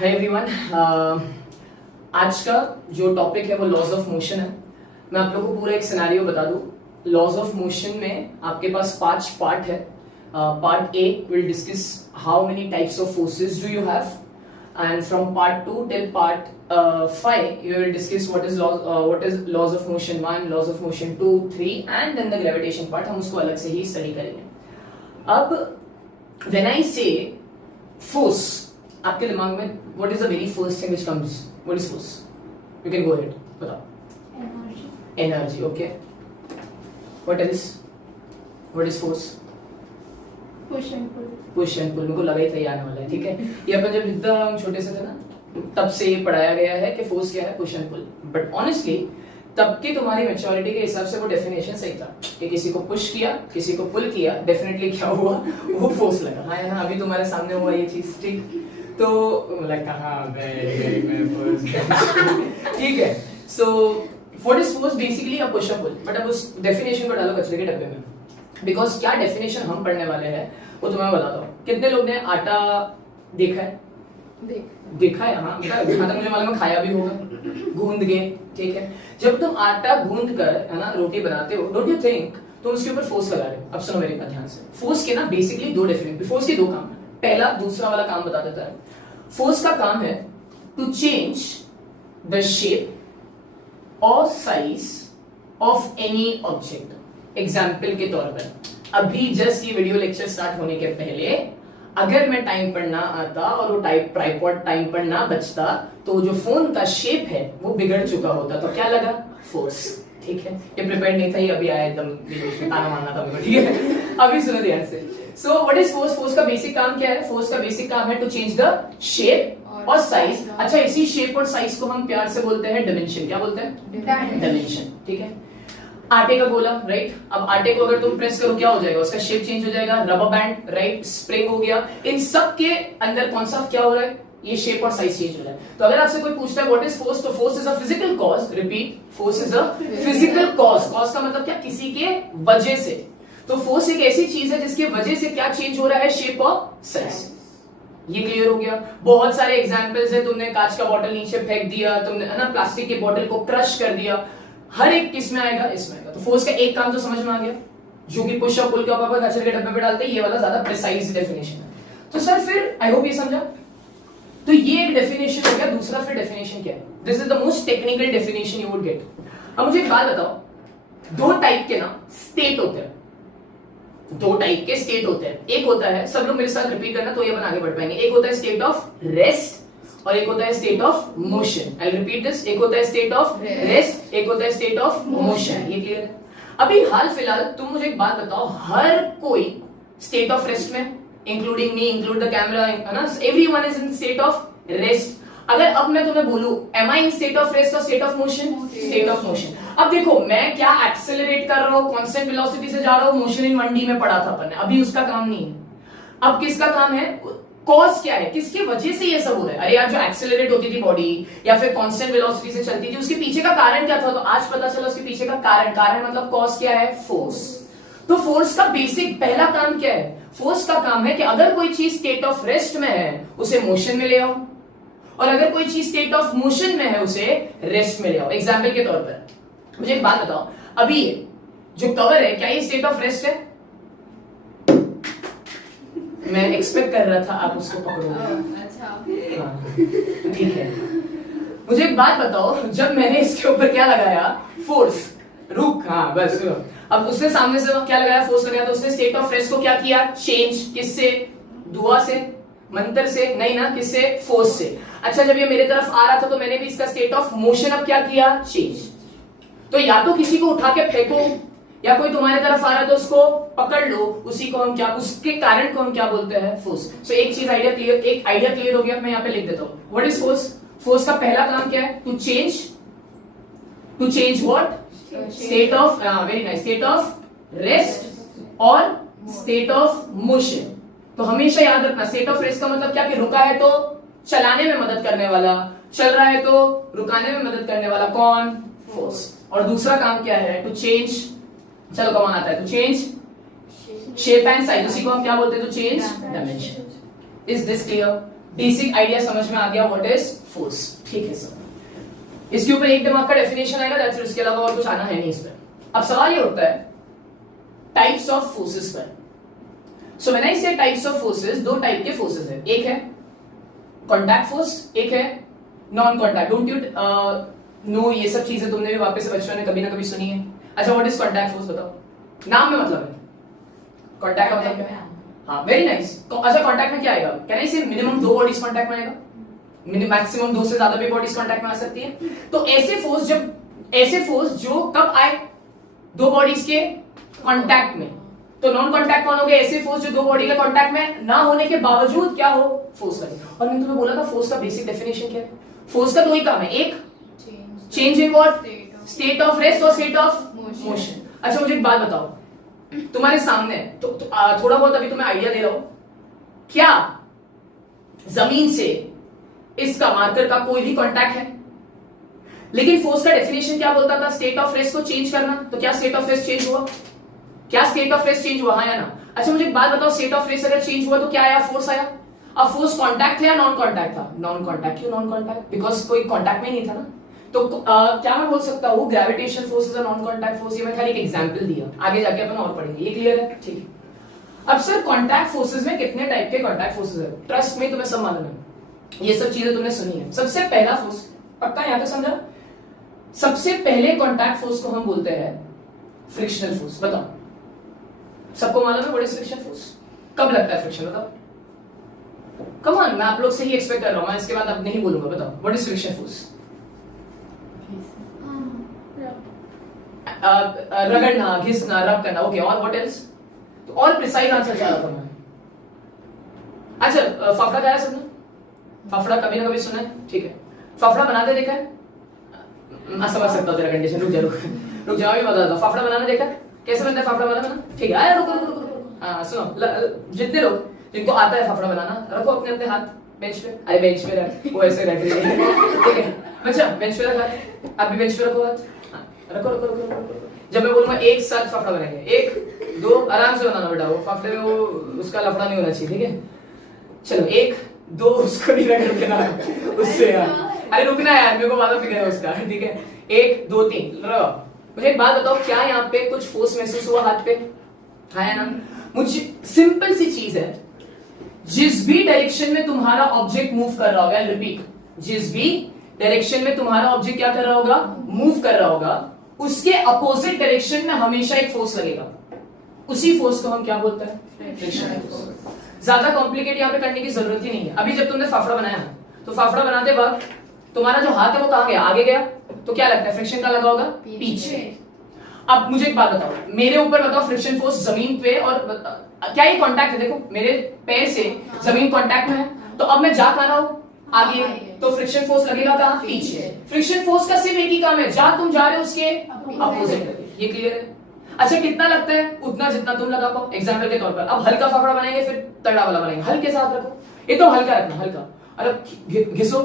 Hi everyone, आज का जो टॉपिक है वो लॉज ऑफ मोशन है। मैं आप लोगों को पूरा एक सिनेरियो बता दूं। लॉज ऑफ मोशन में आपके पास 5 पार्ट है। Part A will discuss how many types of forces do you have, and from part 2 till part 5 you will discuss what is laws of motion 1, laws of motion 2, 3 and then the gravitation part। हम उसको अलग से ही study करेंगे। अब when I say force, आपके दिमाग में what is the very first thing which comes? What is force? You can go ahead, बताओ। Energy, okay। What else? What is force? Push and pull. Push and pull, मेरे को लगा ही था ये आने वाला है, ठीक है। ये अपन जब एकदम छोटे से थे ना, तब से ये पढ़ाया गया है कि फोर्स क्या है, push and pull. But honestly तब की तुम्हारी मैच्योरिटी के हिसाब से वो डेफिनेशन सही था कि किसी को पुश किया, किसी को पुल किया, डेफिनेटली क्या हुआ, वो फोर्स लगा। हाँ है ना, अभी तुम्हारे सामने हुआ ये चीज, ठीक। तो लाइक ठीक है। So what is force? Basically a push and pull. But अब उस डेफिनेशन को डालो कचरे के डब्बे में, बिकॉज क्या डेफिनेशन हम पढ़ने वाले हैं वो तुम्हें बताता हूँ। कितने लोग ने आटा देखा है? देखा है, हाँ। जहां तक मुझे मालूम है खाया भी होगा, गूंद के, ठीक है। जब तुम आटा गूंद कर, है ना, रोटी बनाते हो, डोंट यू थिंक तुम उसके ऊपर फोर्स लगा रहे हो? अब सुनो मेरी बात ध्यान से। फोर्स के ना बेसिकली दो डेफिनेशन, फोर्स के दो काम है। पहला दूसरा वाला काम बता देता है। फोर्स का काम है टू चेंज द शेप और size of any object. Example के तौर पर, अभी जस्ट ये वीडियो लेक्चर स्टार्ट होने के पहले अगर मैं टाइम पर ना आता और वो ट्राइपॉड टाइम पर ना बचता, तो जो फोन का शेप है वो बिगड़ चुका होता। तो क्या लगा? फोर्स, ठीक है। ये प्रिपेयर्ड नहीं था, ये अभी आया एकदम बीच में, ताना मारना था मुझे, ठीक है। अभी सुनो ध्यान से। सो व्हाट इज फोर्स? फोर्स का बेसिक काम क्या है? फोर्स का बेसिक काम है टू चेंज द शेप और साइज। अच्छा, इसी शेप और साइज को हम प्यार से बोलते हैं डिमेंशन। क्या बोलते हैं? डिमेंशन, ठीक है। आटे का गोला, राइट। अब आटे को अगर तुम प्रेस करो क्या हो जाएगा? उसका शेप चेंज हो जाएगा। रबर बैंड, राइट, स्प्रिंग हो गया। इन सब के अंदर कौन सा क्या हो रहा है? ये शेप और साइज चेंज हो रहा है। तो अगर आपसे कोई पूछता है व्हाट इज फोर्स, तो force is a physical cause. Repeat, force is a physical cause. Cause का मतलब क्या? किसी के वजह से। तो फोर्स एक ऐसी चीज है जिसकी वजह से क्या चेंज हो रहा है? शेप और साइज। ये क्लियर हो गया? बहुत सारे एग्जांपल्स है। तुमने कांच का बॉटल नीचे फेंक दिया, तुमने, है ना, प्लास्टिक के बॉटल को क्रश कर दिया। हर एक किस में आएगा? इसमें आएगा। तो फोर्स का एक काम तो समझ में आ गया, जो कि पुश और पुल के ऊपर कचरे के डब्बे पे डालते हैं। ये वाला ज्यादा प्रिसाइज डेफिनेशन है। तो सर फिर आई होप ये समझा। तो ये एक डेफिनेशन हो गया। दूसरा फिर डेफिनेशन क्या है? This is the most technical definition you would get. अब मुझे एक बात बताओ, दो टाइप के ना स्टेट होते हैं। दो टाइप के स्टेट होते हैं। एक होता है, सब लोग मेरे साथ रिपीट करना तो ये अपन आगे बढ़ पाएंगे। एक होता है स्टेट ऑफ रेस्ट और एक होता है state of motion. I repeat this. एक होता है स्टेट ऑफ रेस्ट, एक होता है स्टेट ऑफ मोशन। ये क्लियर है? अभी हाल फिलहाल तुम मुझे एक बात बताओ, हर कोई स्टेट ऑफ रेस्ट में, including me, include the camera, है ना, everyone is in state of rest. अगर अब मैं तुम्हें बोलूं am I in state of rest और state of motion? State of motion. अब देखो मैं क्या एक्सेलरेट कर रहा हूं, कांस्टेंट वेलोसिटी से जा रहा हूं। मोशन इन 1D में पढ़ा था अपन ने, अभी उसका काम नहीं है। अब किसका काम है? कॉज क्या है, किसकी वजह से ये सब हो रहा है? अरे यार, जो एक्सेलरेट होती थी बॉडी या फिर कांस्टेंट वेलोसिटी से चलती थी, उसके पीछे का कारण क्या था? तो आज पता चला उसके पीछे का कारण मतलब कॉज क्या है? फोर्स। तो फोर्स का बेसिक पहला काम क्या है? फोर्स का काम है कि अगर कोई चीज स्टेट ऑफ रेस्ट में है उसे मोशन में ले आओ, और अगर कोई चीज स्टेट ऑफ मोशन में है उसे रेस्ट में ले आओ। एग्जाम्पल के तौर पर मुझे एक बात बताओ, अभी जो कवर है क्या ये स्टेट ऑफ रेस्ट है? मैं एक्सपेक्ट कर रहा था आप उसको पकड़ोगे। अच्छा, ठीक है। मुझे एक बात बताओ, जब मैंने इसके ऊपर क्या लगाया? फोर्स। रुक, हाँ बस। अब उसने सामने से क्या लगाया? फोर्स लगाया। तो उसने स्टेट ऑफ रेस्ट को क्या किया? चेंज। किससे? दुआ से, मंत्र से? नहीं ना, किससे? फोर्स से। अच्छा, जब ये मेरे तरफ आ रहा था तो मैंने भी इसका स्टेट ऑफ मोशन अब क्या किया? चेंज। तो या तो किसी को उठा के फेंको, या कोई तुम्हारे तरफ आ रहा है तो उसको पकड़ लो। उसी को हम क्या, उसके कारण को हम क्या बोलते हैं? फोर्स। सो एक चीज आइडिया क्लियर, एक आइडिया क्लियर हो गया। मैं यहाँ पे लिख देता हूँ। What is force? फोर्स का पहला काम क्या है? To change what? State of, very nice, state of rest और स्टेट ऑफ मोशन। तो हमेशा याद रखना, स्टेट ऑफ रेस्ट का मतलब क्या? कि रुका है तो चलाने में मदद करने वाला, चल रहा है तो रुकाने में मदद करने वाला कौन? फोर्स। और दूसरा काम क्या है? टू चेंज, चलो कौन आता है? To change shape and size, उसी को हम क्या बोलते हैं? To change dimension. Is this clear? Basic idea समझ में आ गया व्हाट इज फोर्स, ठीक है सर। इसके ऊपर एक दिमाग का डेफिनेशन आएगा, दैट्स इट, इसके अलावा और कुछ आना है नहीं इसमें। अब सवाल ये होता है टाइप्स ऑफ फोर्सेस पर। सो व्हेन आई से टाइप्स ऑफ फोर्सेस, दो टाइप के फोर्सेस है, एक है कॉन्टैक्ट फोर्स, एक है non contact. Don't you know ये सब चीजें तुमने भी वापस से बच्चों ने कभी ना कभी सुनी है। अच्छा व्हाट इज कॉन्टैक्ट फोर्स बताओ, नाम में मतलब है कॉन्टैक्ट का मतलब क्या है? हाँ वेरी नाइस। अच्छा कॉन्टैक्ट में क्या आएगा, कैन आई से मिनिमम 2 बॉडीज कॉन्टैक्ट में आएगा, मैक्सिमम 2 से ज्यादा भी बॉडीज कॉन्टैक्ट में आ सकती है। तो ऐसे फोर्स जो कब आए, 2 बॉडीज के कॉन्टैक्ट में। तो नॉन कॉन्टैक्ट कौन हो गए, ऐसे फोर्स जो 2 बॉडी के कॉन्टैक्ट में ना होने के बावजूद क्या हो, फोर्स लगे। और मैंने तुम्हें बोला था फोर्स का बेसिक डेफिनेशन क्या है, फोर्स का 2 ही काम है, एक change in what, state of rest और स्टेट ऑफ मोशन। अच्छा मुझे एक बात बताओ, तुम्हारे सामने तो थोड़ा बहुत अभी तुम्हें आइडिया दे रहा हूं, क्या जमीन से इसका मार्कर का कोई भी कांटेक्ट है? लेकिन फोर्स का डेफिनेशन क्या बोलता था, स्टेट ऑफ रेस्ट को चेंज करना। तो क्या स्टेट ऑफ रेस्ट चेंज हुआ, क्या स्टेट ऑफ रेस्ट चेंज हुआ, हाँ या ना? अच्छा मुझे एक बात बताओ, स्टेट ऑफ रेस्ट अगर चेंज हुआ तो क्या आया, फोर्स आया। अब फोर्स कांटेक्ट है या नॉन कांटेक्ट था, नॉन कांटेक्ट। क्यों नॉन कांटेक्ट, बिकॉज कोई कांटेक्ट में नहीं था ना। तो क्या मैं बोल सकता हूँ gravitation force is a non contact force. ये मैं खाली एक एग्जांपल दिया, आगे जाके अपन और पढ़ेंगे, ये क्लियर है, ठीक है। अब सर कांटेक्ट फोर्सेस में कितने टाइप के कांटेक्ट फोर्सेस है, ट्रस्ट में तुम्हें सब मालूम है, ये सब चीजें तुमने सुनी है। सबसे पहला फोर्स, पक्का यहां तक समझा, सबसे पहले कांटेक्ट फोर्स को हम बोलते हैं फ्रिक्शनल फोर्स। बताओ सबको मालूम है व्हाट इज फ्रिक्शन फोर्स, कब लगता है फ्रिक्शन, बताओ। कम ऑन, मैं आप लोग से ही एक्सपेक्ट कर रहा हूं, मैं इसके बाद अब नहीं बोलूंगा। बताओ व्हाट इज फ्रिक्शन फोर्स। रगड़ना, घिसना, रब करना, ओके। और व्हाट एल्स, तो और प्रिसाइज आंसर चाह रहा था मैं। अच्छा फाफड़ा खाया सबने, फाफड़ा कभी ना कभी सुना है, ठीक है। फाफड़ा बनाते देखा है, मैं समझ सकता हूँ तेरा कंडीशन, रुक जा रुक जा, अभी बता दो। फाफड़ा बनाना देखा है, कैसे बनता है फाफड़ा बनाना, ठीक है। रुको रुको रुको, हाँ सुनो, जितने लोग जिनको आता है फाफड़ा बनाना, रखो अपने अपने हाथ बेंच पे। अरे बेंच पे रख, वो ऐसे रख रही है, ठीक है बच्चा, बेंच पे रख हाथ, आप भी बेंच पे रखो हाथ, रखो रखो रखो रखो। जब मैं बोलूंगा एक साथ फाफड़ा बनाएंगे, 1 2, आराम से बनाना बेटा, वो फाफड़े में वो उसका लफड़ा नहीं होना चाहिए, ठीक है। चलो 1 2, उसको नहीं रगड़ देना उससे यार, अरे रुकना यार, मेरे को मालूम फिक्र है उसका, ठीक है। 1 2 3 रो। मुझे एक बात बताओ, क्या यहाँ पे कुछ फोर्स महसूस हुआ हाथ पे, हाँ या ना? मुझे सिंपल सी चीज है, जिस भी डायरेक्शन में तुम्हारा ऑब्जेक्ट मूव कर रहा होगा, रिपीट, जिस भी डायरेक्शन में तुम्हारा ऑब्जेक्ट क्या कर रहा होगा, मूव कर रहा होगा, उसके अपोजिट डायरेक्शन में हमेशा एक फोर्स लगेगा। उसी फोर्स को हम क्या बोलते हैं, फ्रिक्शन फोर्स। ज्यादा कॉम्प्लिकेट यहाँ पे करने की जरूरत ही नहीं है। अभी जब तुमने फाफड़ा बनाया तो फाफड़ा बनाते वक्त तुम्हारा जो हाथ है वो कहाँ गया, आगे गया, तो क्या लगता है फ्रिक्शन का लगा होगा, पीछे। अब मुझे एक बात बताओ, मेरे ऊपर बताओ फ्रिक्शन फोर्स जमीन पे, और क्या ये कांटेक्ट है, देखो मेरे पैर से जमीन कांटेक्ट में है, तो अब मैं जा कहाँ रहा हूं, आगे, तो फ्रिक्शन फोर्स लगेगा कहाँ, पीछे। फ्रिक्शन फोर्स का सिर्फ एक ही काम है, जहां तुम जा रहे हो उसके अपोजिट लगे, ये क्लियर है। अच्छा कितना लगता है, उतना जितना तुम लगा पाओ। एग्जाम्पल के तौर पर अब हल्का फाफड़ा बनाएंगे, फिर तगड़ा वाला बनाएंगे, हल्के साथ रखो, एकदम हल्का रखना, हल्का। अरे घिसो,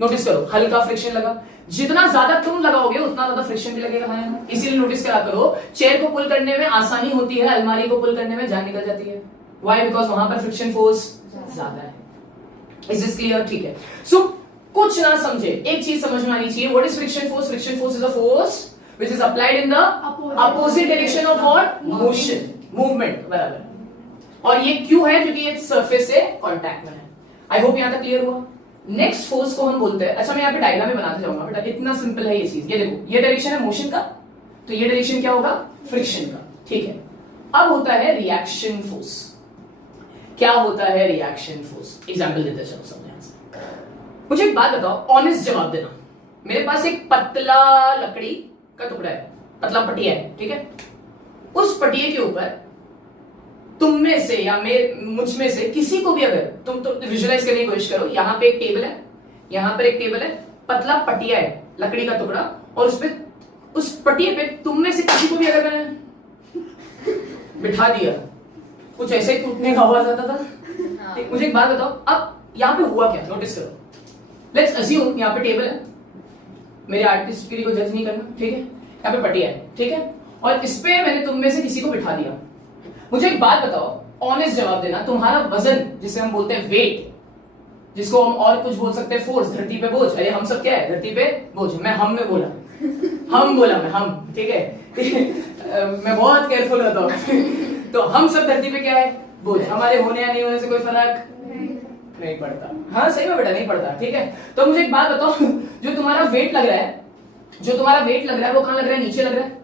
नोटिस करो हल्का फ्रिक्शन लगा, जितना ज्यादा तुम लगाओगे उतना ज्यादा फ्रिक्शन भी लगेगा, हाँ। इसीलिए नोटिस करा करो, चेयर को पुल करने में आसानी होती है, अलमारी को पुल करने में जान निकल जाती है। व्हाई, बिकॉज वहां पर फ्रिक्शन फोर्स ज्यादा है। इज दिस क्लियर, ठीक है। सो कुछ ना समझे, एक चीज समझ में आनी चाहिए, what is friction force. Friction force is a force which is applied in the opposite direction of what, motion, movement, बराबर। और ये क्यों है, क्योंकि ये सरफेस से कांटेक्ट में है। आई होप यहां तक क्लियर हुआ। नेक्स्ट फोर्स को हम बोलते हैं, अच्छा मैं यहाँ पे डायग्राम में बनाते जाऊंगा बेटा, इतना सिंपल है ये चीज। ये देखो, ये डायरेक्शन है मोशन का, तो ये डायरेक्शन क्या होगा, फ्रिक्शन का, ठीक है। अब होता है रिएक्शन फोर्स। क्या होता है रिएक्शन फोर्स, एग्जाम्पल देते चलो समझ। मुझे एक बात बताओ, ऑनेस्ट जवाब देना। मेरे पास एक पतला लकड़ी का टुकड़ा है, पतला पटिया है, ठीक है। उस पटिए के ऊपर तुम में से या मुझ में से किसी को भी, अगर तुम तो विजुअलाइज करने की कोशिश करो, यहाँ पे एक टेबल है, यहाँ पर एक टेबल है, पतला पटिया है, लकड़ी का टुकड़ा, और उस पटिए पे तुम में से किसी को भी अगर मैंने बिठा दिया, कुछ ऐसे ही टूटने का आवाज आता था। मुझे एक बात बताओ, अब यहाँ पे हुआ क्या, नोटिस करो। लेट्स अज्यूम यहाँ पे टेबल है, मेरे आर्टिस्ट्री को जज नहीं करना, ठीक है। यहाँ पे पटिया है, ठीक है, और इस पे मैंने तुम में से किसी को बिठा दिया। मुझे एक बात बताओ, ऑनेस्ट जवाब देना, तुम्हारा वजन जिसे हम बोलते हैं वेट, जिसको हम और कुछ बोल सकते हैं फोर्स, धरती पे बोझ। अरे हम सब क्या है, धरती पे बोझ। मैं हम में बोला, हम, ठीक है। मैं बहुत केयरफुल होता हूँ। तो हम सब धरती पे क्या है, बोझ। हमारे होने या नहीं होने से कोई फर्क नहीं पड़ता। हाँ सही में बेटा, नहीं पड़ता, ठीक है। तो मुझे एक बात बताओ, जो तुम्हारा वेट लग रहा है, वो कहाँ लग रहा है, नीचे लग रहा है।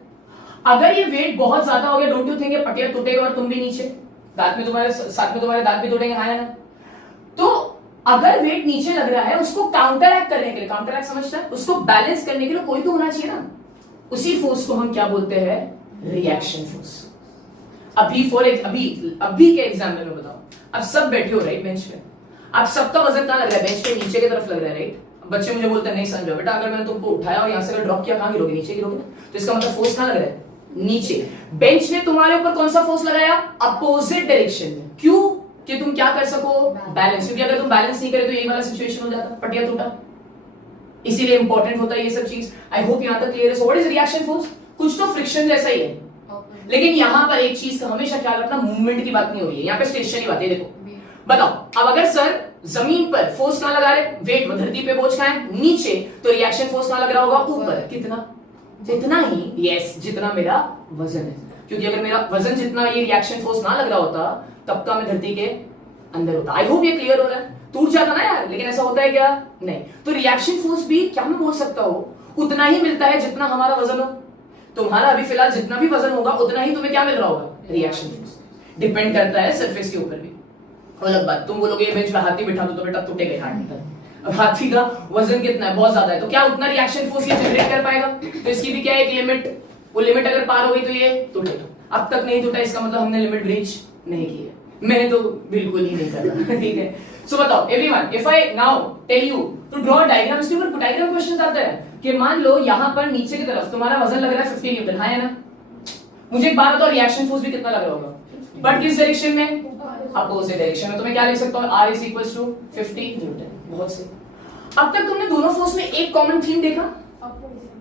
अगर ये वेट बहुत ज्यादा हो गया, डोंट यू थिंक ये पटिया टूटेगा और तुम भी नीचे, दांत में तुम्हारे साथ में तुम्हारे दांत भी टूटेंगे, हाँ या ना। तो अगर वेट नीचे लग रहा है, उसको काउंटरएक्ट करने के लिए, काउंटरएक्ट समझता है, उसको बैलेंस करने के लिए कोई तो होना चाहिए ना। उसी फोर्स को हम क्या बोलते हैं, रिएक्शन फोर्स। अभी के एग्जाम्पल में बताओ, अब सब बैठे हो राइट बेंच पे, आप सबका वजन कहाँ लग रहा है, बेंच पे नीचे की तरफ लग रहा है राइट। बच्चे मुझे बोलते हैं नहीं समझो बेटा, अगर मैंने तुमको उठाया और यहाँ से अगर ड्रॉप किया, कहाँ गिरोगे, नीचे गिरोगे। तो इसका मतलब फोर्स कहाँ लग रहा है, नीचे। बेंच ने तुम्हारे ऊपर कौन सा फोर्स लगाया, अपोजिट डायरेक्शन में। क्यों, कि तुम क्या कर सको, बैलेंस। क्योंकि अगर तुम बैलेंस नहीं करे तो यही वाला सिचुएशन हो जाता, पटिया टूटा। इसीलिए इंपॉर्टेंट होता है ये सब चीज। आई होप यहाँ तक क्लियर है। So what is reaction force, कुछ तो फ्रिक्शन जैसा ही है, लेकिन यहाँ पर एक चीज का हमेशा ख्याल रखना, मूवमेंट की बात नहीं हो रही है यहाँ पे, स्टेशनरी बात है। देखो बताओ, अब अगर सर जमीन पर फोर्स कहां लगा रहे, वेट धरती पे बोझ कहां है, नीचे, तो रिएक्शन फोर्स कहां लग रहा होगा, ऊपर। कितना, जितना ही, यस, जितना मेरा वजन है। क्योंकि अगर मेरा वजन जितना ये रिएक्शन फोर्स ना लग रहा होता, तब का मैं धरती के अंदर होता। आई होप ये क्लियर हो रहा है। टूट जाता ना यार, लेकिन ऐसा होता है क्या, नहीं। तो रिएक्शन फोर्स भी क्या मैं बोल सकता हूं, उतना ही मिलता है जितना हमारा वजन हो। तुम्हारा अभी फिलहाल जितना भी वजन होगा, उतना ही तुम्हें क्या मिल रहा होगा, रिएक्शन फोर्स। डिपेंड करता है सरफेस के ऊपर भी। अलग बात, तुम बोलोगे ये बेंच पे हाथी बिठा दो तो बेटा टूटेगा हाथ। अब हाथी का वजन कितना है, बहुत ज्यादा है, तो क्या उतना रिएक्शन फोर्स ये जनरेट कर पाएगा। तो इसकी भी क्या है, एक लिमिट, वो लिमिट अगर पार हो गई तो ये टूटेगा। अब तक नहीं टूटा, इसका मतलब हमने लिमिट ब्रीच नहीं की है। मैंने तो बिल्कुल ही नहीं करा, ठीक है। सो बताओ everyone, if I now tell you to draw diagram, इसके ऊपर डायग्राम क्वेश्चंस आते हैं कि मान लो यहाँ पर नीचे की तरफ तुम्हारा वजन लग रहा है 50 न्यूटन, हाँ है ना। मुझे एक बात बताओ, रिएक्शन फोर्स भी कितना लग रहा होगा, बट किस डायरेक्शन में, अपोजिट डायरेक्शन में। तो मैं क्या लिख सकता हूँ, R is equals to 50 Newton. बहुत सही। अब तक तुमने दोनों फोर्स में एक कॉमन थीम देखा,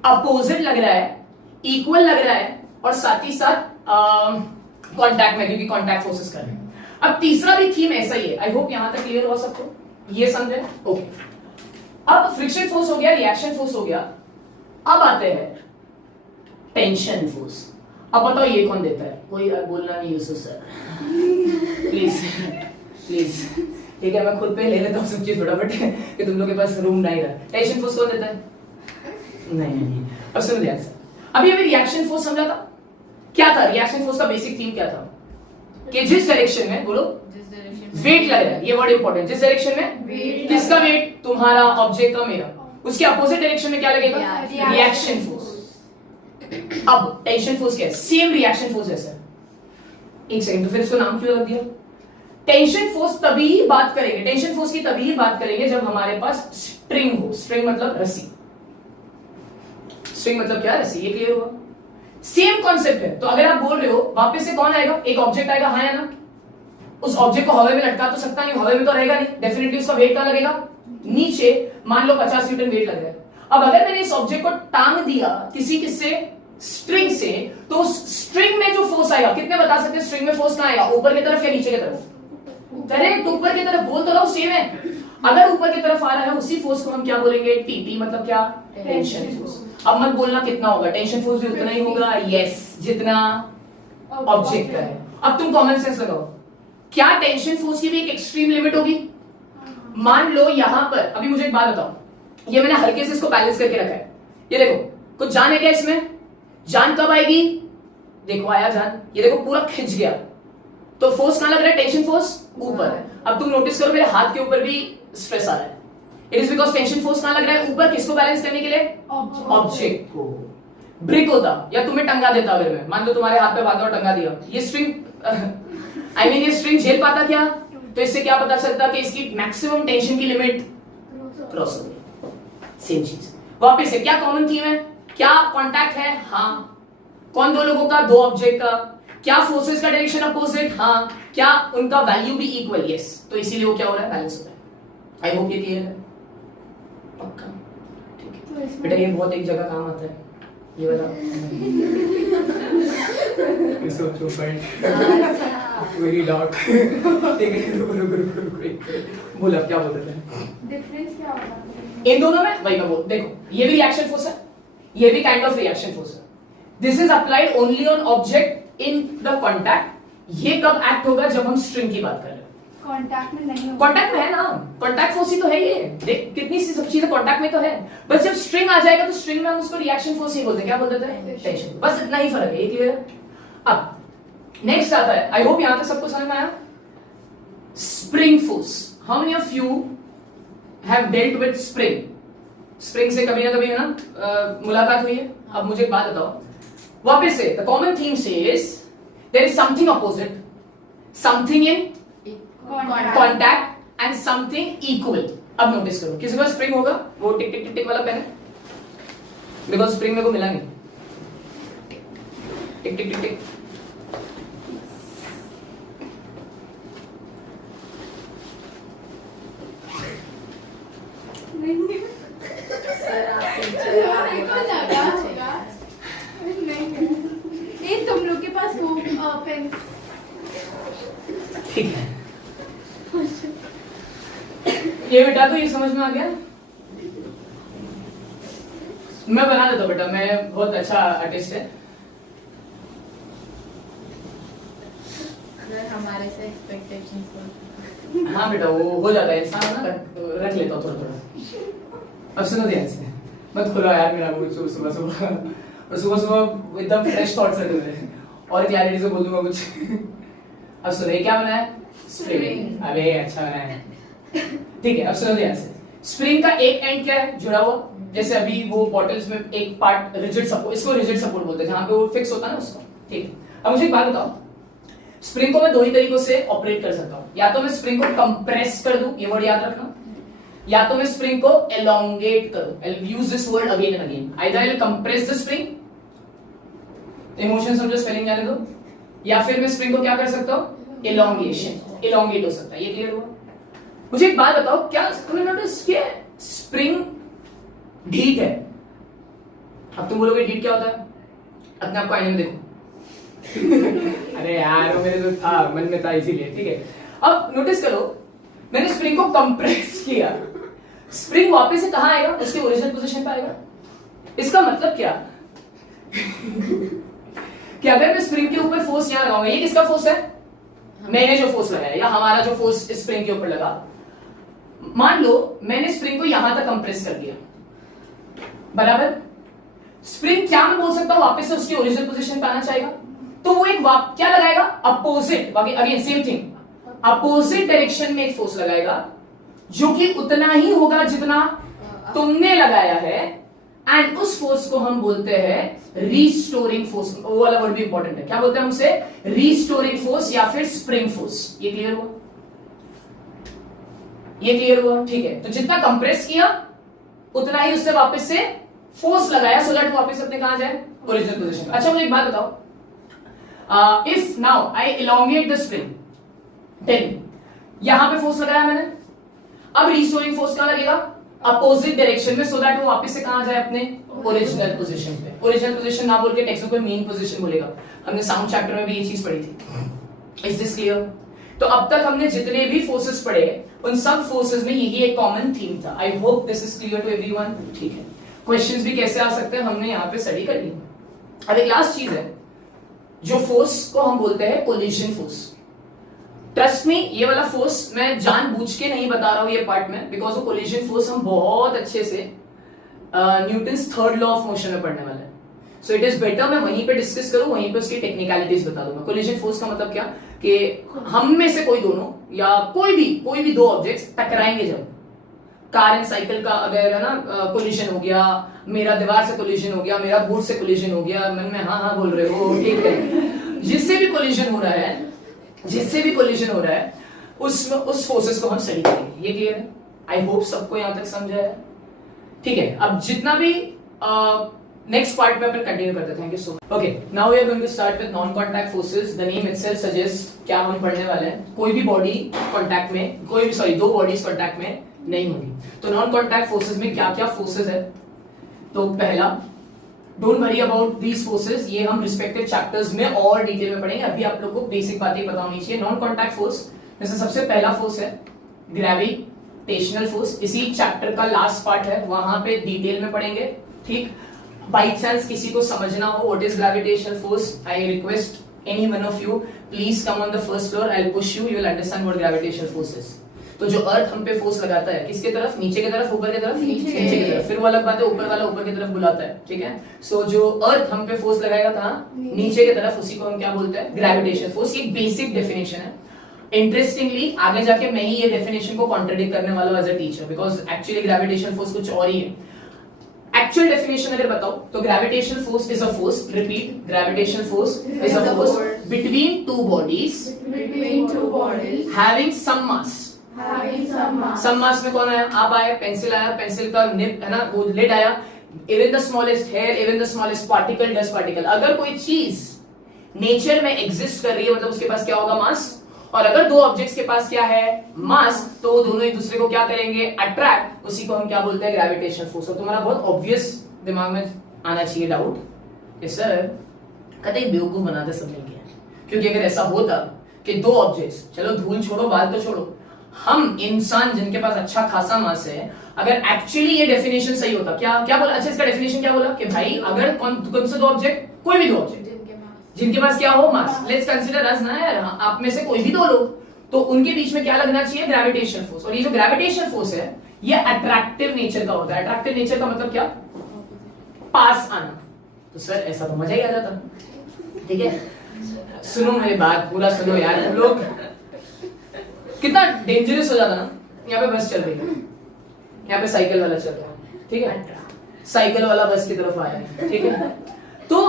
अपोजिट लग रहा है, इक्वल लग रहा है, और साथ ही साथ कांटेक्ट में, क्योंकि कांटेक्ट फोर्सेस कर रहे हैं। अब तीसरा भी थीम ऐसा ही है। आई होप यहां तक क्लियर हो सबको, ये समझे, ओके। अब फ्रिक्शन फोर्स हो गया, रिएक्शन फोर्स हो गया, अब आते हैं टेंशन फोर्स। अब बताओ ये कौन देता है, कोई बोलना नहीं यूसुफ सर, प्लीज प्लीज, ठीक है। मैं खुद पे ले लेता हूँ सब चीज फटाफट कि तुम लोग के पास रूम नहीं रहा। टेंशन फोर्स कौन देता है, नहीं। अब सुन ध्यान से, अभी हमें रिएक्शन फोर्स समझा था, क्या था रिएक्शन फोर्स का बेसिक थीम क्या था, कि जिस डायरेक्शन में, बोलो, वेट लग रहा है, ये वर्ड इंपॉर्टेंट, जिस डायरेक्शन में, किसका वेट, तुम्हारा, ऑब्जेक्ट का, मेरा, उसके अपोजिट डायरेक्शन में क्या लगेगा, रिएक्शन फोर्स। अब टेंशन फोर्स क्या है, सेम रिएक्शन फोर्स जैसा। एक सेकंड, तो फिर इसको नाम क्यों रख दिया। टेंशन फोर्स तभी बात करेंगे, टेंशन फोर्स की तभी बात करेंगे जब हमारे पास स्ट्रिंग हो। स्ट्रिंग मतलब रस्सी, स्ट्रिंग मतलब क्या, रस्सी। ये क्लियर हुआ, सेम कॉन्सेप्ट है। तो अगर आप बोल रहे हो वापस से कौन आएगा, एक ऑब्जेक्ट आएगा, हाँ या ना। उस ऑब्जेक्ट को हवा में लटका तो सकता नहीं, हवा में तो रहेगा नहीं, डेफिनेटली उसका वेट कहां लगेगा, नीचे। मान लो 50 न्यूटन वेट लग रहा है। अब अगर मैंने इस ऑब्जेक्ट को टांग दिया किससे, स्ट्रिंग से, तो उस स्ट्रिंग में जो फोर्स आएगा, कितने बता सकते हैं स्ट्रिंग में फोर्स कहां आएगा, ऊपर की तरफ या नीचे की तरफ, करेक्ट, ऊपर की तरफ। बोल तो रहा हूं सेम है। अगर ऊपर की तरफ आ रहा है, उसी फोर्स को हम क्या बोलेंगे, टीटी, मतलब क्या, टेंशन फोर्स। अब मत बोलना कितना होगा, टेंशन फोर्स भी उतना ही होगा, यस, जितना ऑब्जेक्ट का है। अब तुम कॉमन सेंस लगाओ, क्या टेंशन फोर्स की भी एक एक्सट्रीम लिमिट होगी। मान लो यहां पर, अभी मुझे एक बात बताओ, ये मैंने हल्के से इसको बैलेंस करके रखा है, ये देखो, कुछ जान है क्या इसमें, जान कब आएगी, देखो आया जान, ये देखो पूरा खिंच गया, तो फोर्स कहां लग रहा है, टेंशन फोर्स ऊपर। अब तुम नोटिस करो मेरे हाथ के ऊपर भी स्ट्रेस आ रहा है, it is because tension force कहां लग रहा है, ऊपर। किसको बैलेंस करने के लिए, ऑब्जेक्ट को। ब्रिक होता या तुम्हें टंगा देता, अगर मैं मान लो तुम्हारे हाथ पे बांधा और टंगा दिया, ये स्ट्रिंग आई मीन ये स्ट्रिंग झेल पाता क्या, तो इससे क्या पता चलता कि इसकी मैक्सिमम टेंशन की लिमिट क्रॉस हो गई। सेम चीज वापस से, क्या कॉमन थीम है, क्या कांटेक्ट है, हाँ। कौन दो लोगों का, दो ऑब्जेक्ट का। क्या फोर्सेस का डायरेक्शन अपोजिट, हाँ। क्या उनका वैल्यू भी इक्वल, यस। तो इसीलिए वो क्या हो रहा है, बैलेंस हो रहा है। आई होप ये क्लियर है, पक्का, ठीक है बेटा। ये बहुत एक जगह काम आता है, ये वाला वेरी डार्क, ठीक है। बोल अब क्या बोल रहे थे? डिफरेंस क्या होगा? इन दोनों में वही मैं बोल, देखो ये भी रिएक्शन फोर्स है, ये भी काइंड ऑफ रिएक्शन फोर्स है. This is applied only on object in the contact. ये कब एक्ट होगा? जब हम स्ट्रिंग की बात कर रहे हैं. कांटेक्ट में नहीं होगा. कॉन्टैक्ट में है ना, कॉन्टैक्ट फोर्स ही तो है ये. देख कितनी सी सब चीजें कॉन्टैक्ट में तो है. बस जब स्ट्रिंग आ जाएगा तो स्ट्रिंग में हम उसको रिएक्शन फोर्स ही बोलते हैं. क्या बोलते हैं? टेंशन. बस इतना ही फर्क है. ये क्लियर है? अब नेक्स्ट आता है, आई होप यहां तक सबको समझ में आया. Spring force. How many of you have dealt with spring? Spring से कभी ना कभी है ना मुलाकात हुई है. अब मुझे एक बात बताओ, वापस से the common theme says there is something opposite, something in contact and something equal. अब नोटिस करो, किसी का स्प्रिंग होगा वो टिक टिक टिक टिक वाला पेन है, बिकॉज स्प्रिंग मेरे को मिला नहीं. टिक टिक टिक टिक. नहीं, तुम लोग के पास वो पेन. ठीक है, ये बेटा तो ये समझ में आ गया. मैं बना देता हूं बेटा, मैं बहुत अच्छा आर्टिस्ट है. हमारे से एक्सपेक्टेशंस. हाँ बेटा वो हो जाता है इंसान है ना, रख लेता हूँ थोड़ा थोड़ा. अब सुनो ध्यान से, मत खोलो यार मेरा मूड सुबह सुबह. और सुबह सुबह एकदम फ्रेश थॉट्स रखे मेरे, और क्लैरिटी से बोल दूंगा कुछ. अब सुनो, ये क्या बना है? स्प्रिंग. अबे अच्छा बना है. ठीक है, अब सुनो ध्यान से. स्प्रिंग का एक एंड क्या है? जुड़ा हुआ. जैसे अभी वो बॉटल्स में एक पार्ट रिजिड सपोर्ट, इसको रिजिड सपोर्ट बोलते हैं, जहां पे वो फिक्स होता है ना उसको. ठीक है, अब मुझे एक बात बताओ, स्प्रिंग को मैं दो ही तरीकों से ऑपरेट कर सकता हूं. या तो मैं स्प्रिंग को कंप्रेस कर दूं, ये वर्ड याद रखना, या तो मैं स्प्रिंग को एलोंगेट करूं. I will use this word again and again. Either I will compress the spring, emotion समझो, स्पेलिंग जाने दो, या फिर मैं स्प्रिंग को क्या कर सकता हूं? एलोंगेशन. एलोंगेट हो सकता है. ये क्लियर हुआ? मुझे एक बात बताओ, क्या तुमने नोटिस किया स्प्रिंग ढीठ है? अब तुम बोलोगे ढीठ क्या होता है? अपने आप को आईने में देखो. अरे यार वो मेरे तो था, मन में था इसीलिए. ठीक है, अब नोटिस करो, मैंने स्प्रिंग को कंप्रेस किया, स्प्रिंग वापस से कहां आएगा? उसके ओरिजिनल पोजीशन पे आएगा. इसका मतलब क्या कि अगर मैं स्प्रिंग के ऊपर फोर्स यहां लगाऊंगा, ये किसका फोर्स है? मैंने जो फोर्स लगाया या हमारा जो फोर्स स्प्रिंग के ऊपर लगा, मान लो मैंने स्प्रिंग को यहां तक कंप्रेस कर दिया, बराबर. स्प्रिंग क्या मैं बोल सकता हूं वापस से उसकी ओरिजिनल पोजीशन पे आना चाहेगा, तो वो एक क्या लगाएगा? Opposite, again same thing, opposite direction में एक फोर्स लगाएगा जो कि उतना ही होगा जितना तुमने लगाया है, एंड उस फोर्स को हम बोलते हैं रीस्टोरिंग फोर्स. वो वाला वर्ड भी इंपॉर्टेंट है. क्या बोलते हैं उसे? रीस्टोरिंग फोर्स या फिर स्प्रिंग फोर्स. ये क्लियर हुआ? ये क्लियर हुआ? ठीक है, तो जितना कंप्रेस किया उतना ही उससे वापस से फोर्स लगाया, सो दैट वापस अपने कहां जाए? Original position. अच्छा मुझे एक बात बताओ, if now I elongate the spring, then यहां पे फोर्स लगाया मैंने, अब रीस्टोरिंग फोर्स कहां लगेगा? अपोजिट डायरेक्शन में, सो दैट वो वापस से कहां जाए? अपने ओरिजिनल पोजीशन पे. ओरिजिनल पोजीशन ना बोल के टेक्स्ट में मेन पोजीशन बोलेगा. हमने साउंड चैप्टर में भी ये चीज पढ़ी थी. Is this clear? तो अब तक हमने जितने भी फोर्सेस पढ़े उन सब फोर्सेस में यही एक कॉमन थीम था. I hope this is clear to everyone. ठीक है, क्वेश्चंस भी कैसे आ सकते हैं हमने यहां पे स्टडी कर ली. अब एक लास्ट चीज है, जो फोर्स को हम बोलते हैं कोलिजन फोर्स. ट्रस्ट मी, ये वाला फोर्स मैं जानबूझ के नहीं बता रहा हूं ये पार्ट में, बिकॉज वो कोलिजन फोर्स हम बहुत अच्छे से Newton's third law of motion में पढ़ने वाले हैं. सो इट इज बेटर मैं वहीं पे डिस्कस करूं, वहीं पे उसकी टेक्निकलिटीज बता दूंगा. कोलिजन फोर्स का मतलब क्या कि हम में से कोई दोनों या कोई भी दो ऑब्जेक्ट्स टकराएंगे, जब कार एंड साइकिल का अगर है ना कोलिजन हो गया, मेरा दीवार से कोलिजन हो गया, मेरा बोर्ड से कोलिजन हो गया, मन में हाँ हाँ बोल रहे हो, ठीक है, जिससे भी कोलिजन हो रहा है, उस फोर्सेस को हम स्टडी करेंगे. ये क्लियर है? आई होप सबको यहां तक समझ आया. ठीक है, अब जितना भी नेक्स्ट पार्ट में अपन कंटिन्यू करते हैं. Thank you so much. Okay, now we are going to start with non contact forces. The name itself suggest क्या हम पढ़ने वाले हैं. कोई भी बॉडी कॉन्टैक्ट में, दो बॉडीज कॉन्टैक्ट में नहीं होगी. तो नॉन कॉन्टैक्ट फोर्सेस में क्या क्या फोर्सेस है? तो पहला, don't worry about these forces, ये हम रिस्पेक्टिव चैप्टर्स में और डिटेल में पढ़ेंगे. अभी आप लोगों को बेसिक बातें पता होनी चाहिए. नॉन कॉन्टैक्ट फोर्स जैसे सबसे पहला फोर्स है ग्रेविटेशनल फोर्स, इसी चैप्टर का लास्ट पार्ट है, वहां पे डिटेल में पढ़ेंगे, ठीक। बाई चांस किसी को समझना हो what is gravitational force, I request any one of you please come on the first floor, I will push you, you will understand what gravitational force is. तो जो अर्थ हम पे फोर्स लगाता है, किसके तरफ, नीचे की तरफ, ऊपर की तरफ, नीचे की तरफ, फिर वो अलग बात है ऊपर वाला ऊपर की तरफ बुलाता है, ठीक है। सो जो अर्थ हम पे फोर्स लगाएगा था नीचे की तरफ, उसी को हम क्या बोलते हैं, ग्रेविटेशनल फोर्स। ये बेसिक डेफिनेशन है। इंटरेस्टिंगली आगे जाके मैं ही ये डेफिनेशन को कॉन्ट्रडिक्ट करने वाला हूं as a teacher, because actually gravitational force कुछ और ही है। एक्चुअल डेफिनेशन अगर बताओ तो gravitational force is a force, repeat, gravitational force is a force between two bodies Between two bodies having some mass. having some mass. Some mass में कौन आया, आप आए, पेंसिल आया, पेंसिल का निप है ना, वो लिड आया, even the smallest hair, even the smallest particle, dust particle. अगर कोई चीज नेचर में एग्जिस्ट कर रही है मतलब उसके पास क्या होगा, मास। और अगर दो ऑब्जेक्ट्स के पास क्या है, मास, तो वो दोनों एक दूसरे को क्या करेंगे, अट्रैक्ट, उसी को हम क्या बोलते हैं, ग्रेविटेशनल फोर्स। तो तुम्हारा बहुत ऑब्वियस दिमाग में आना चाहिए डाउट कि सर कतई बेवकूफ बनाते सब मिलके, क्योंकि अगर ऐसा होता कि दो ऑब्जेक्ट्स, चलो धूल छोड़ो, बाल तो छोड़ो, हम इंसान जिनके पास अच्छा खासा मास है, अगर एक्चुअली ये डेफिनेशन सही होता, क्या क्या बोला, अच्छा इसका डेफिनेशन क्या बोला कि भाई अगर कौन से दो ऑब्जेक्ट, कोई भी दो ऑब्जेक्ट जिनके पास क्या हो, मास, लेट्स कंसीडर अस ना यार, आप में से कोई भी दो लोग, तो उनके बीच में क्या लगना चाहिए, ग्रेविटेशनल फोर्स। और ये जो ग्रेविटेशनल फोर्स है ये अट्रैक्टिव नेचर का होता है। अट्रैक्टिव नेचर का मतलब क्या, पास आना। तो सर ऐसा तो मजा ही आ जाता, ठीक है। सुनो मेरी बात, पूरा सुनो यार, तुम लोग कितना डेंजरस हो जाता ना। यहाँ पे बस चल रही है, यहाँ पे साइकिल वाला चल रहा है, ठीक है, साइकिल वाला बस की तरफ आया है, ठीक है। तो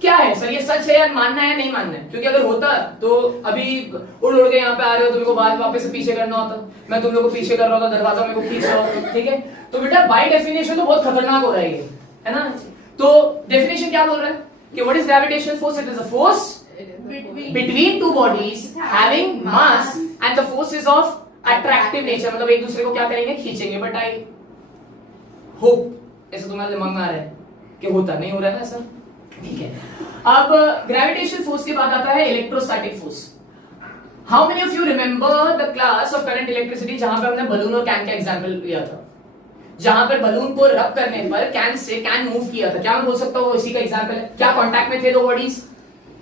क्या है सर, ये सच है या मानना है, नहीं मानना है? क्योंकि अगर होता तो अभी उड़ उड़ के यहाँ पे आ रहे हो, तुमको बाद वापस से पीछे करना होता, मैं तुम लोग को पीछे कर रहा होता, दरवाजा मेरे को खींच रहा होता, ठीक है। तो बेटा बाय डेफिनेशन तो बहुत खतरनाक हो रहा है ये, है ना। तो डेफिनेशन क्या बोल रहा है कि what is gravitational force, it is a force between two bodies having mass and the force is of attractive nature, मतलब एक दूसरे को क्या करेंगे, खींचेंगे। बट आई होप ऐसा तुम्हारे दिमाग में आ रहा है कि होता नहीं हो रहा है ना सर, ठीक है। अब ग्रेविटेशनल फोर्स के बाद आता है electrostatic force. How many of you remember the class of current electricity, जहां पे हमने बलून और कैन का एग्जांपल लिया था, जहां पर बलून को रब करने पर कैन से कैन मूव किया था। क्या मैं बोल सकता हूँ इसी का एग्जांपल है? क्या कांटेक्ट में थे दो बॉडीज?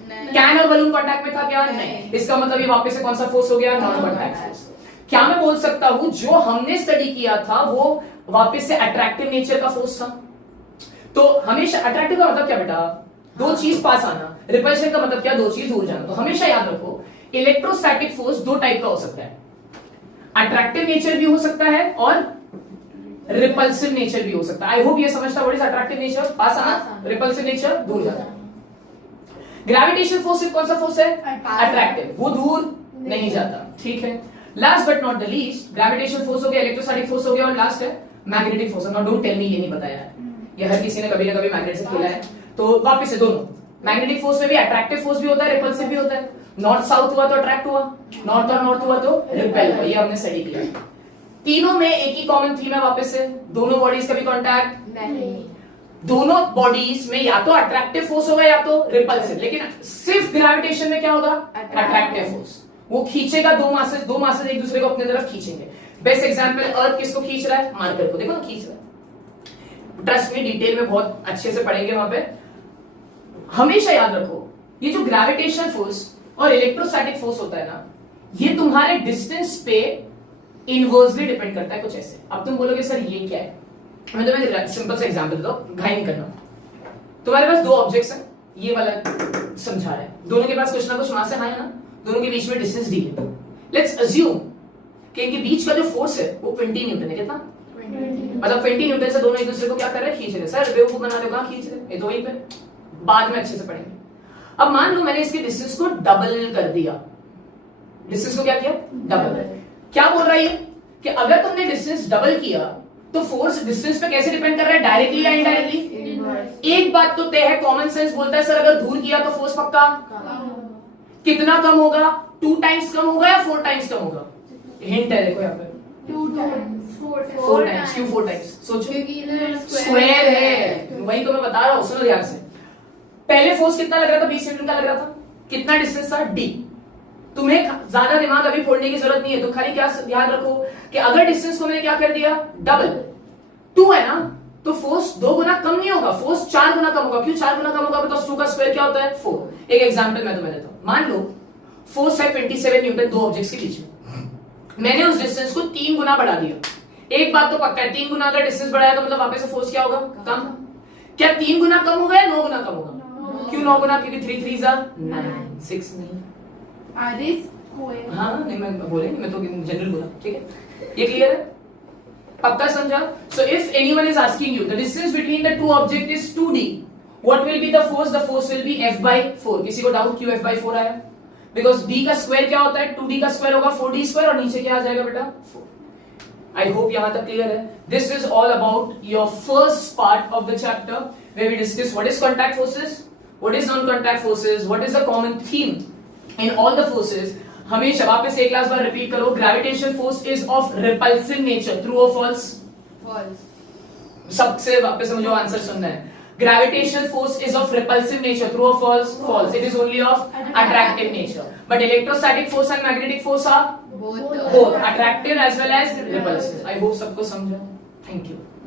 कैन और बलून कांटेक्ट में था क्या? नहीं। इसका मतलब ये वापस से कौन सा फोर्स हो गया? Non contact force. क्या मैं बोल सकता हूं जो हमने स्टडी किया था वो वापस से अट्रैक्टिव नेचर का फोर्स था? तो हमेशा अट्रैक्टिव का मतलब क्या बेटा? दो चीज पास आना। रिपल्शन का मतलब क्या? दो चीज दूर जाना। तो हमेशा याद रखो इलेक्ट्रोस्टैटिक फोर्स दो टाइप का हो सकता है, अट्रैक्टिव नेचर भी हो सकता है और रिपल्सिव नेचर भी हो सकता है। आई होप ये समझता व्हाट इज अट्रैक्टिव नेचर, पास आना, रिपल्सिव नेचर दूर जाना। ग्रेविटेशनल फोर्स सिर्फ कौन सा फोर्स है? अट्रैक्टिव, वो दूर नहीं जाता, ठीक है। Last but not the least, gravitational force हो गया, इलेक्ट्रोस्टैटिक फोर्स हो गया, और लास्ट है magnetic force. Now don't tell me ये नहीं बताया है, ये हर किसी ने कभी ना कभी मैग्नेट से खेला है। तो वापस से दोनों, मैग्नेटिक फोर्स में भी अट्रैक्टिव फोर्स भी होता है, रिपल्सिव भी होता है। नॉर्थ साउथ हुआ तो अट्रैक्ट हुआ, नॉर्थ और नॉर्थ हुआ तो रिपेल हुआ, ये हमने स्टडी किया। तीनों में एक ही कॉमन थीम है, वापस से दोनों बॉडीज का भी कॉन्टैक्ट नहीं, दोनों बॉडीज में या तो अट्रैक्टिव फोर्स होगा या तो रिपल्सिव, लेकिन सिर्फ ग्रेविटेशन में क्या होगा? Attractive force. वो खींचेगा, दो मासेस एक दूसरे को अपनी तरफ खींचेंगे। बेस्ट एग्जांपल, अर्थ किसको खींच रहा है? मार्कर को, देखो ना खींच रहा है। ट्रस्ट में डिटेल में बहुत अच्छे से पढ़ेंगे वहां पे। हमेशा याद रखो ये जो ग्रेविटेशनल फोर्स और इलेक्ट्रोस्टैटिक फोर्स होता है ना, ये तुम्हारे डिस्टेंस पे इनवर्सली डिपेंड करता है, कुछ ऐसे। अब तुम बोलोगे सर ये क्या है, मैं तुम्हें सिंपल सा एग्जांपल देता हूं, घाई नहीं करना। तुम्हारे पास दो ऑब्जेक्ट्स हैं, ये वाला समझा रहा है, दोनों के पास कुछ ना कुछ मास है ना, दोनों के बीच में डिस्टेंस डी है। लेट्स अज्यूम कि इनके बीच का जो फोर्स है वो 20 न्यूटन है। कितना? 20। मतलब 20 न्यूटन से दोनों एक दूसरे को क्या कर रहे हैं? खींच रहे हैं। सर बेवकूफ बना रहे हो, कहां खींच रहे हैं? ये तो वहीं पे, बाद में अच्छे से पढ़ेंगे। अब मान लो मैंने इसके डिस्टेंस को डबल कर दिया। डिस्टेंस को क्या किया? डबल। क्या बोल रहा है ये कि अगर तुमने डिस्टेंस डबल किया तो फोर्स डिस्टेंस पे कैसे डिपेंड कर रहा है? डायरेक्टली या इनडायरेक्टली? एक बात तो तय है, कॉमन सेंस बोलता है सर अगर दूर किया तो फोर्स पक्का कितना कम होगा? 2 टाइम्स कम होगा या 4 टाइम्स कम होगा? हिंट है देखो यहाँ पे, 2 टाइम्स 4 टाइम्स। क्यों 4 टाइम्स? सोचो, स्क्वायर है, वही तो मैं बता रहा हूँ, सुनो ध्यान से। पहले फोर्स कितना लग रहा था? 20 न्यूटन का लग रहा था। कितना डिस्टेंस था? डी। तुम्हें ज्यादा दिमाग अभी फोड़ने की जरूरत नहीं है, तो खाली क्या याद रखो कि अगर डिस्टेंस को मैंने क्या कर दिया, डबल, 2 है ना, तो फोर्स 2 गुना कम नहीं होगा, फोर्स 4 गुना कम होगा। क्यों 4 गुना कम होगा? बिकॉज 2 का स्क्वायर क्या होता है, 4। एक एग्जांपल मैं तुम्हें देता हूं, मान लो फोर्स है 27 न्यूटन दो ऑब्जेक्ट्स के बीच में, मैंने उस डिस्टेंस को 3 गुना बढ़ा दिया। एक बात तो पक्का है, 3 गुना अगर डिस्टेंस बढ़ाया तो मतलब वापस से फोर्स क्या होगा, कम। क्या 3 गुना कम होगा या 9 गुना कम होगा? क्यों 9 गुना? क्योंकि 3 3 9, 6 नहीं। हाँ नहीं, मैं बोले नहीं, मैं तो जनरल बोला, ठीक है, ये क्लियर है, पक्का समझा? So if anyone is asking you the distance between the two object is 2d, what will be the force? The force will be F/4। किसी को डाउट क्यों F/4 आया? बिकॉज d का स्क्वायर क्या होता है, 2d का स्क्वायर होगा 4d स्क्वायर, और नीचे क्या आ जाएगा बेटा, 4। आई होप यहां तक क्लियर है। This is all about your first part of the chapter where we discuss what is contact forces, what is non contact forces, what is the common theme in all the forces. हमेशा वापस एक class बार repeat करो, gravitational force is of repulsive nature, true और false? सबसे वापस मुझे answer सुनना है। Gravitational force is of repulsive nature, true और false? False. It is only of attractive nature, but electrostatic force and magnetic force are Both. both attractive as well as repulsive. I hope सबको समझा। Thank you.